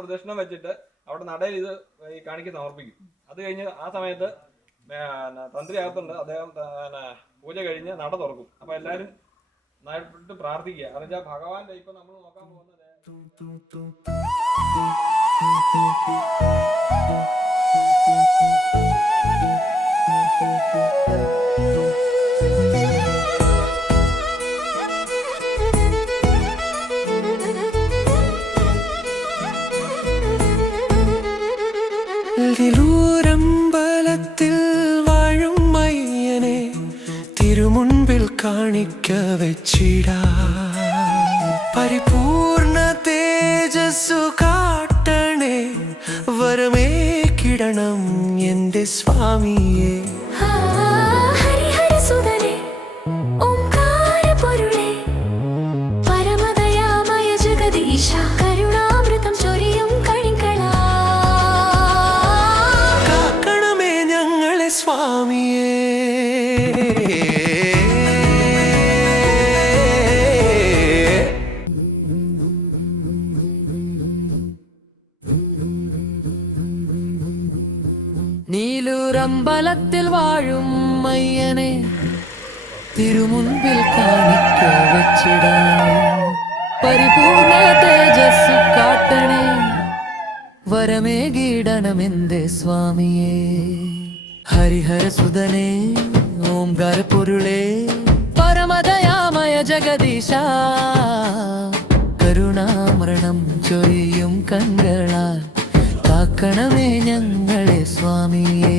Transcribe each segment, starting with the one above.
പ്രദക്ഷിണം വെച്ചിട്ട് അവിടെ നടയിൽ ഇത് ഈ കാണിക്ക് സമർപ്പിക്കും. അത് കഴിഞ്ഞ് ആ സമയത്ത് തന്ത്രി അകത്തുണ്ട്, അദ്ദേഹം പൂജ കഴിഞ്ഞ് നട തുറക്കും. അപ്പൊ എല്ലാരും നന്നായിട്ട് പ്രാർത്ഥിക്കുക. എന്ന് വെച്ചാൽ ഭഗവാന്റെ ഇപ്പൊ നമ്മൾ നോക്കാൻ പോകുന്നത് തിരൂരമ്പലത്തിൽ വാഴും മയ്യനെ തിരുമുൻപിൽ കാണിക്ക വെച്ചിടാ. പരിപൂർണ തേജസ്സു കാട്ടണേ, വരമേ കിടണം എന്റെ സ്വാമിയെ. സ്വാമിയേ നീലൂരമ്പലത്തിൽ വാഴും മയ്യനെ തിരുമുൻപിൽ കാണിക്ക വെച്ചിടാം. പരിപൂർണ തേജസ്സു കാട്ടണേ, വരമേകിടണമെന്റെ സ്വാമിയേ. ഹരിഹരസുതനേ ഓംകാര പൊരുളേ, പരമദയാമയ ജഗദീശ, കരുണാമരണം ചൊരിയും കണ്ണുകളാൽ കാക്കണമേ ഞങ്ങളെ സ്വാമിയേ.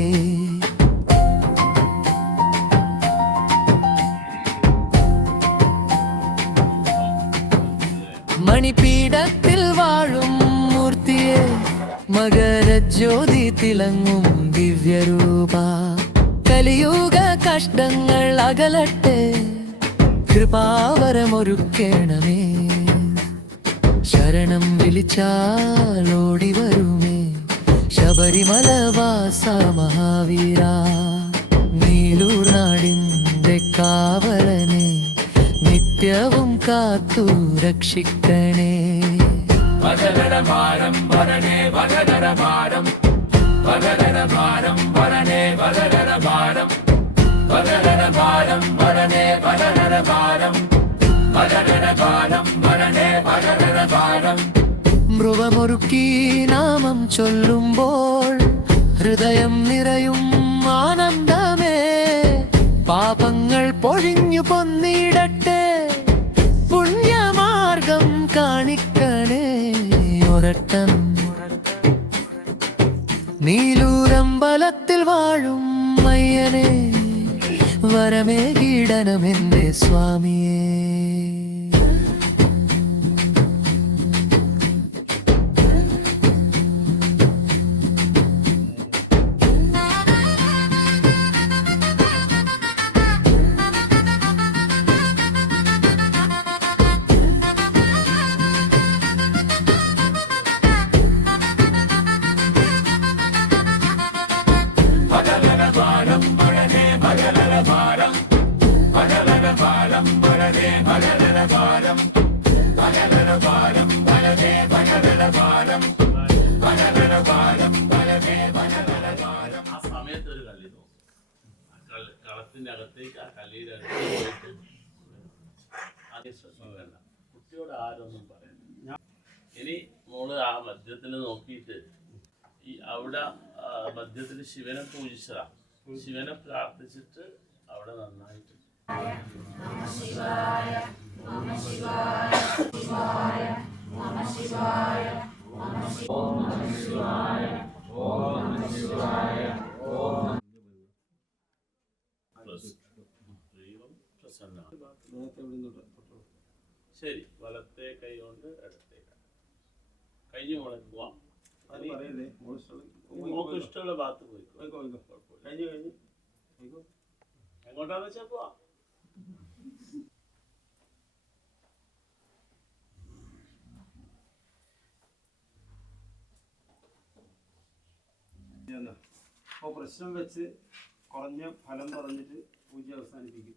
മണിപീഠത്തിൽ വാഴും മൂർത്തിയെ, മകരജ്യോതി തിളങ്ങും ദിവ്യരൂപ, കലിയുഗ കഷ്ടങ്ങൾ അകലട്ടെ, കൃപാവരമൊരുക്കേണമേ. ശരണം വിളിച്ചാലോടി വരുമേ, ശബരിമല വാസ മഹാവീര. നീലൂർ നാടിന്റെ കാവലനെ, നിത്യവും കാത്തു രക്ഷിക്കണേ. ഭജനരഭാരം വരണേ ഭജനരഭാരം, ഭജനരഭാരം വരണേ ഭജനരഭാരം, ഭജനരഭാരം വരണേ ഭജനരഭാരം, ഭജനരഭാരം വരണേ ഭജനരഭാരം. മൃവമൊരുക്കി നാമം ചൊല്ലുമ്പോൾ ഹൃദയം നിറയും ആനന്ദമേ, പാപങ്ങൾ പൊഴിഞ്ഞു പൊന്നിടട്ടെ, പുണ്യമാർഗം കാണിക്കണേ ഒരട്ടം. നീലൂരമ്പലത്തിൽ വാഴും മയ്യനെ, വരമേകിടണമെന്റെ സ്വാമിയേ. ഭജനരഭാരം വരണേ ഭജനരഭാരം, ഭജനരഭാരം വരണേ ഭജനരഭാരം, ഭജനരഭാരം വരണേ ഭജനരഭാരം, ഭജനരഭാരം വരണേ ഭജനരഭാരം. ആ സമയത്ത് ഒരു കള്ളി തോന്നും, കളത്തിന്റെ അകത്തേക്ക് ആ കല്ലിയുടെ അടുത്ത് പോയിട്ട് ആദ്യം ശ്രദ്ധിക്കണ്ട, കുട്ടിയോട് ആരൊന്നും പറയണ്ട. ഇനി മോള് ആ മദ്യത്തിന് നോക്കിയിട്ട് ഈ അവിടെ മധ്യത്തിൽ ശിവനെ പൂജിച്ചതാ, ശിവനെ പ്രാർത്ഥിച്ചിട്ട് അവിടെ നന്നായിട്ട് ശരി. വലത്തെ കൈ കൊണ്ട് ഇടത്തെ കഴിഞ്ഞു മോളെ പോവാം. നമുക്ക് ഇഷ്ടമുള്ള ഭാഗത്ത് പോയിക്കോ, കഴിഞ്ഞു എങ്ങോട്ടാന്ന് വെച്ചാ പോവാ. അപ്പോൾ പ്രശ്നം വെച്ച് കുറഞ്ഞ ഫലം പറഞ്ഞിട്ട് പൂജ അവസാനിപ്പിക്കും.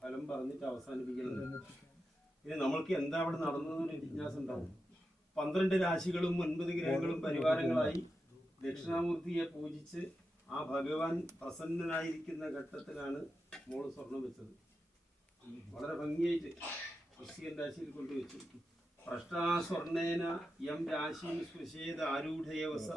ഫലം പറഞ്ഞിട്ട് അവസാനിപ്പിക്കുന്നത്. ഇനി നമ്മൾക്ക് എന്താ അവിടെ നടന്നതെന്നൊരു ജിജ്ഞാസ ഉണ്ടാവും. 12 രാശികളും 9 ഗ്രഹങ്ങളും പരിവാരങ്ങളായി ദക്ഷിണാമൂർത്തിയെ പൂജിച്ച് ആ ഭഗവാൻ പ്രസന്നനായിരിക്കുന്ന ഘട്ടത്തിലാണ് മോള് സ്വർണം വെച്ചത്. വളരെ ഭംഗിയായിട്ട് വൃശ്ചികൻ രാശിയിൽ കൊണ്ടുവച്ചു. പ്രഷ്ടാ സ്വർണേന യം രാശിയും സ്പൃശേത ആരൂഢയവസ